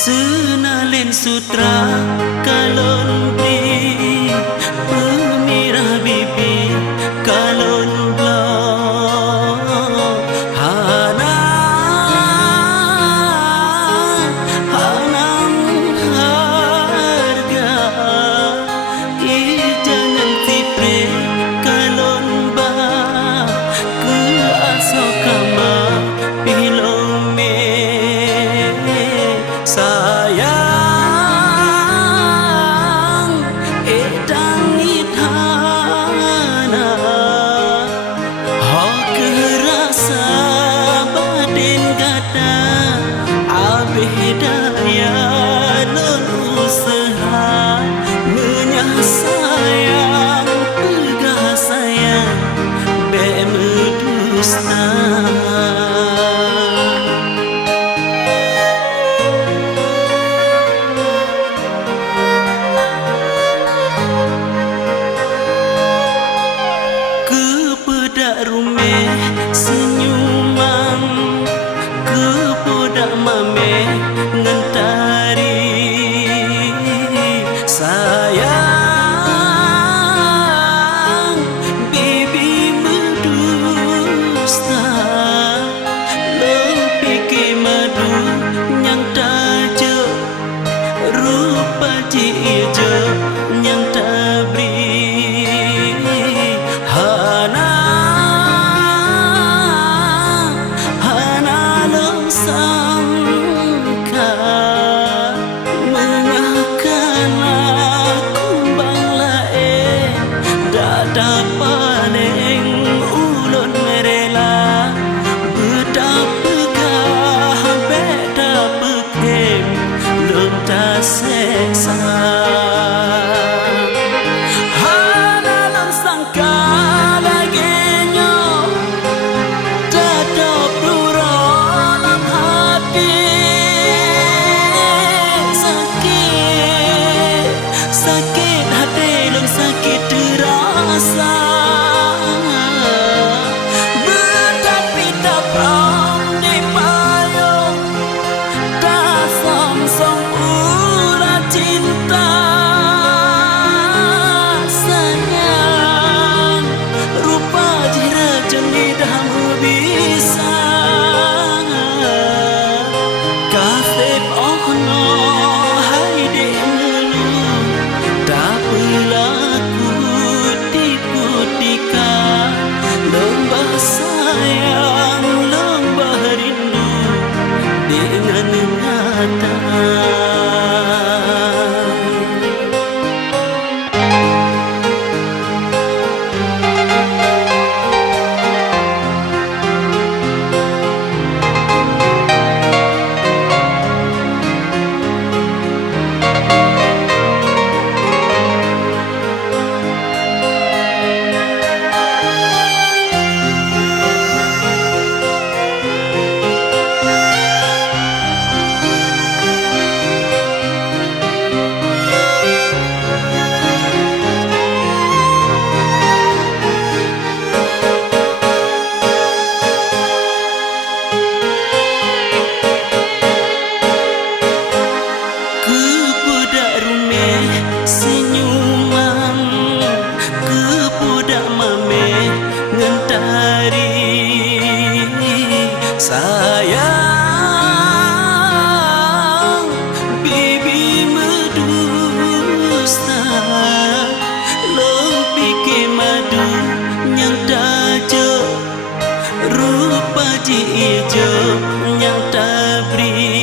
Senalin sutra kalon beri pemirah bibi kalon blok hanam harga jangan tipre kalon ba ke asokama pilome sayang edang idhana hok rasa badin gada abih daya lon usaha menyah sayang pegah sayang be medusta. Rumeh senyuman kepodak mame ngentari sayang bibi berdusta lempiki madu nyang tajo rupa cijo nyang tabri hana sangka menyahkan aku banglae dada paling ulun merela betapa gah beda pekem lontas seksa hana lang sangka laginya dada sakit hati long sakit terasa betapi tak pram di payung dah som-som urat cinta sayang rupa jira jeni dah bisa kasih ohno sayang lembah rindu dengan nyata. Senyuman kepodak mame ngentari sayang bibi medusta lempiki madu nyang dajo rupa ji ijo nyang tabri